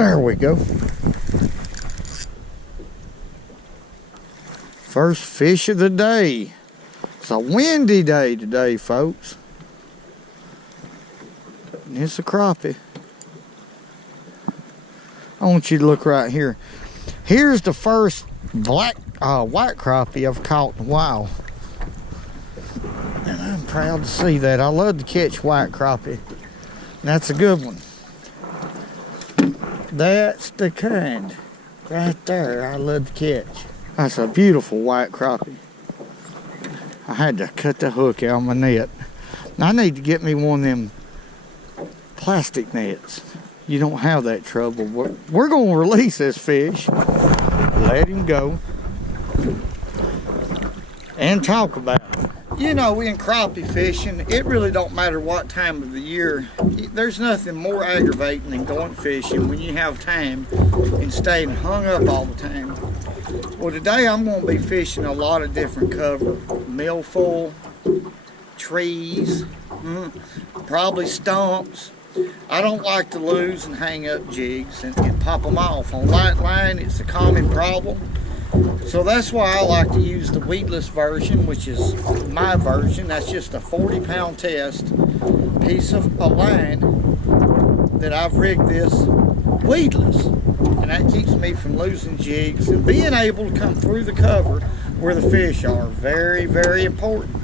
There we go. First fish of the day. It's a windy day today, folks. And it's a crappie. I want you to look right here. Here's the first white crappie I've caught in a while. And I'm proud to see that. I love to catch white crappie. That's a good one. That's the kind right there I love to catch. That's a beautiful white crappie. I had to cut the hook out of my net. I need to get me one of them plastic nets. You don't have that trouble. We're going to release this fish. Let him go. And talk about it. You know, in crappie fishing, it really don't matter what time of the year. There's nothing more aggravating than going fishing when you have time and staying hung up all the time. Well, today I'm going to be fishing a lot of different cover. Milfoil, trees, probably stumps. I don't like to lose and hang up jigs and pop them off. On light line, it's a common problem. So that's why I like to use the Weedless version, which is my version. That's just a 40-pound test piece of a line that I've rigged this weedless. And that keeps me from losing jigs and being able to come through the cover where the fish are. Very, very important.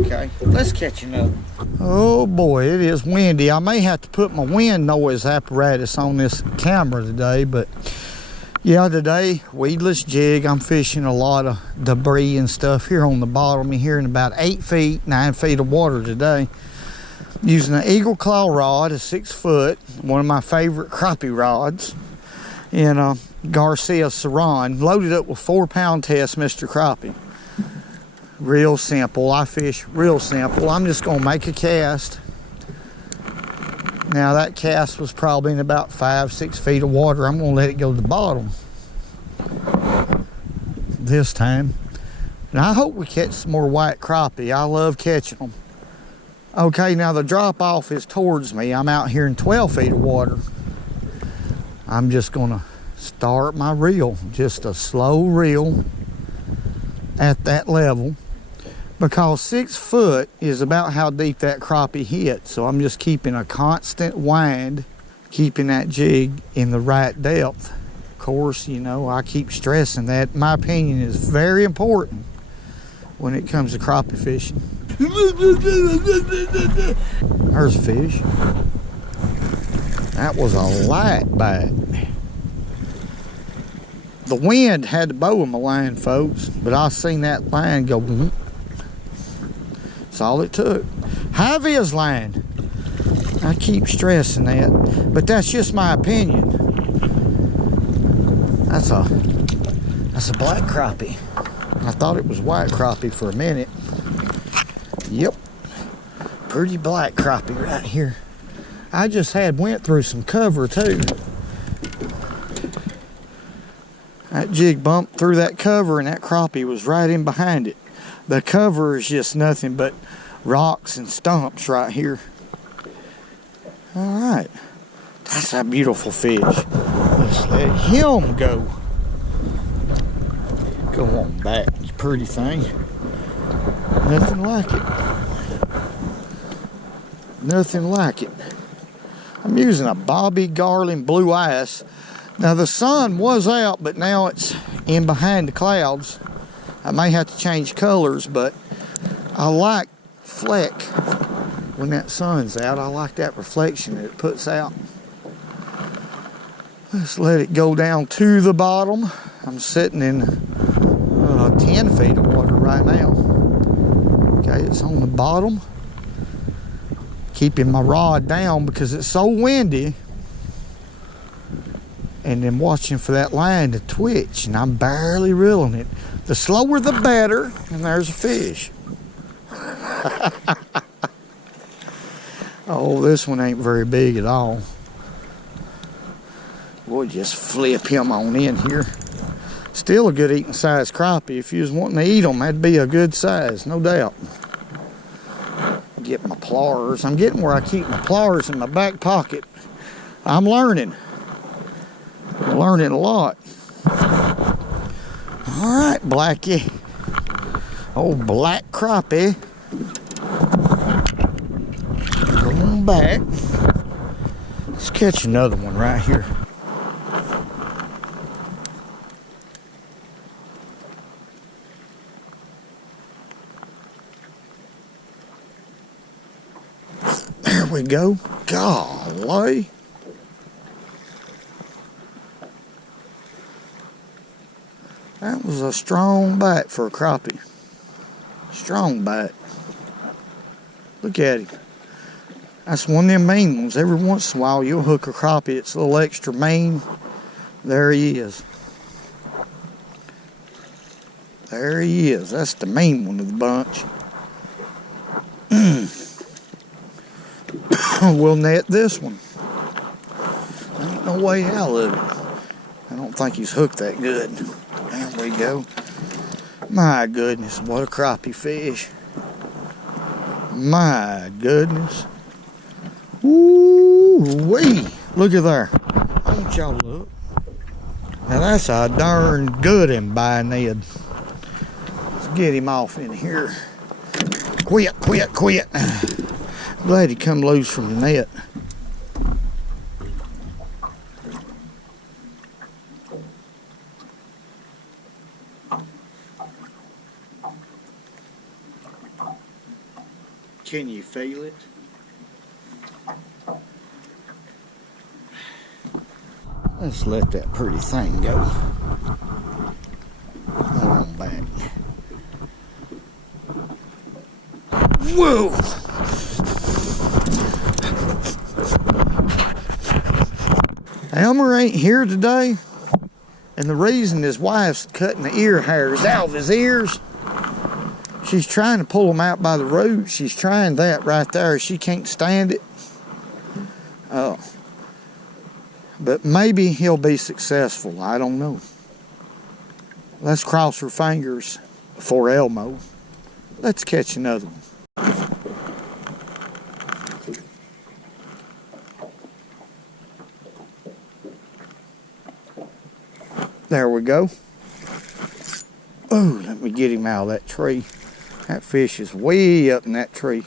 Okay, let's catch another. Oh boy, it is windy. I may have to put my wind noise apparatus on this camera today, but yeah, today, weedless jig. I'm fishing a lot of debris and stuff here on the bottom. You're hearing about 8 feet, 9 feet of water today. Using an Eagle Claw rod, a 6 foot, one of my favorite crappie rods, in a Garcia Saran, loaded up with 4-pound test Mr. Crappie. Real simple. I fish real simple. I'm just gonna make a cast. Now that cast was probably in about 5-6 feet of water. I'm gonna let it go to the bottom this time. And I hope we catch some more white crappie. I love catching them. Okay, now the drop off is towards me. I'm out here in 12 feet of water. I'm just gonna start my reel, just a slow reel at that level, because 6 foot is about how deep that crappie hits. So I'm just keeping a constant wind, keeping that jig in the right depth. Of course, you know, I keep stressing that. My opinion is very important when it comes to crappie fishing. There's a fish. That was a light bite. The wind had the bow in my line, folks, but I seen that line go whoop. That's all it took. High vis line. I keep stressing that, but that's just my opinion. That's a black crappie. I thought it was white crappie for a minute. Yep, pretty black crappie right here. I just went through some cover too. That jig bumped through that cover and that crappie was right in behind it. The cover is just nothing but rocks and stumps right here. All right, that's a beautiful fish. Let's let him go. Go on back, you pretty thing. Nothing like it. Nothing like it. I'm using a Bobby Garland blue ice. Now the sun was out, but now it's in behind the clouds. I may have to change colors, but I like fleck when that sun's out. I like that reflection that it puts out. Let's let it go down to the bottom. I'm sitting in 10 feet of water right now. Okay, it's on the bottom. Keeping my rod down because it's so windy. And then watching for that line to twitch, and I'm barely reeling it. The slower the better, and there's a fish. Oh, this one ain't very big at all. We'll just flip him on in here. Still a good eating size crappie. If you was wanting to eat them, that'd be a good size, no doubt. Get my pliers. I'm getting where I keep my pliers in my back pocket. I'm learning. I'm learning a lot. All right, Blackie. Old black crappie. Going back. Let's catch another one right here. There we go. Golly. That was a strong bite for a crappie. Strong bite. Look at him. That's one of them main ones. Every once in a while you'll hook a crappie. It's a little extra main. There he is. There he is. That's the main one of the bunch. We'll net this one. Ain't no way out of it. I don't think he's hooked that good. There we go. My goodness, what a crappie fish. My goodness. Ooh-wee. Look at there. Don't y'all look. Now that's a darn good one by Ned. Let's get him off in here. Quit. Glad he come loose from the net. Can you feel it? Let's let that pretty thing go. Hold on back. Whoa! Elmer ain't here today, and the reason his wife's cutting the ear hairs out of his ears, she's trying to pull them out by the root. She's trying that right there. She can't stand it. Oh. But maybe he'll be successful. I don't know. Let's cross her fingers for Elmo. Let's catch another one. There we go. Oh, let me get him out of that tree. That fish is way up in that tree.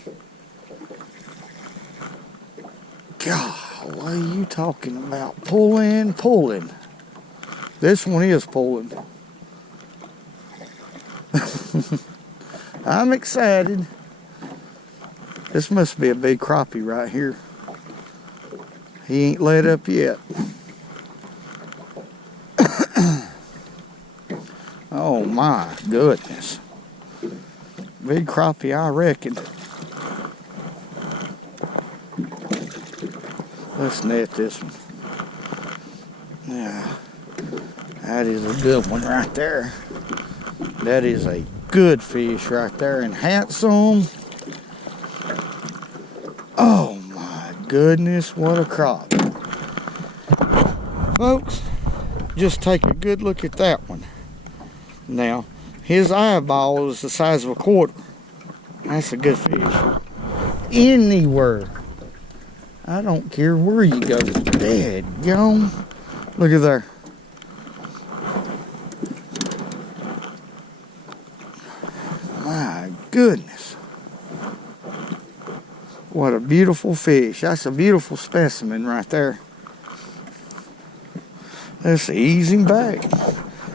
God, what are you talking about? Pulling. This one is pulling. I'm excited. This must be a big crappie right here. He ain't let up yet. Oh my goodness. Big crappie, I reckon. Let's net this one. Yeah, that is a good one right there. That is a good fish right there, and handsome. Oh my goodness, what a crop. Folks, just take a good look at that one. Now, his eyeball is the size of a quarter. That's a good fish. Anywhere. I don't care where you go. Dadgone. Look at there. My goodness. What a beautiful fish. That's a beautiful specimen right there. Let's ease him back.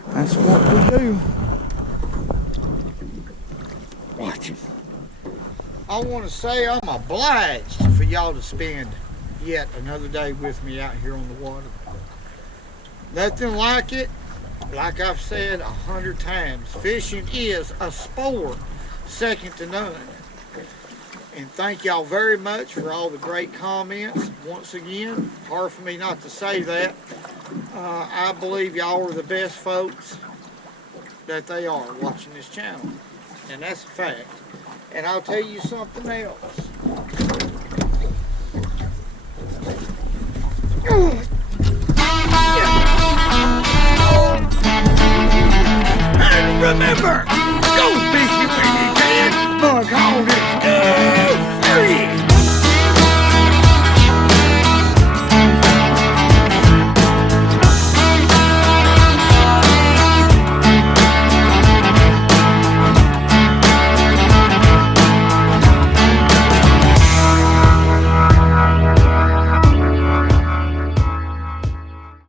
That's what we do. Watch him. I want to say I'm obliged for y'all to spend yet another day with me out here on the water. Nothing like it. Like I've said 100 times, fishing is a sport second to none. And thank y'all very much for all the great comments. Once again, hard for me not to say that. I believe y'all are the best folks that they are watching this channel. And that's a fact. And I'll tell you something else. And remember,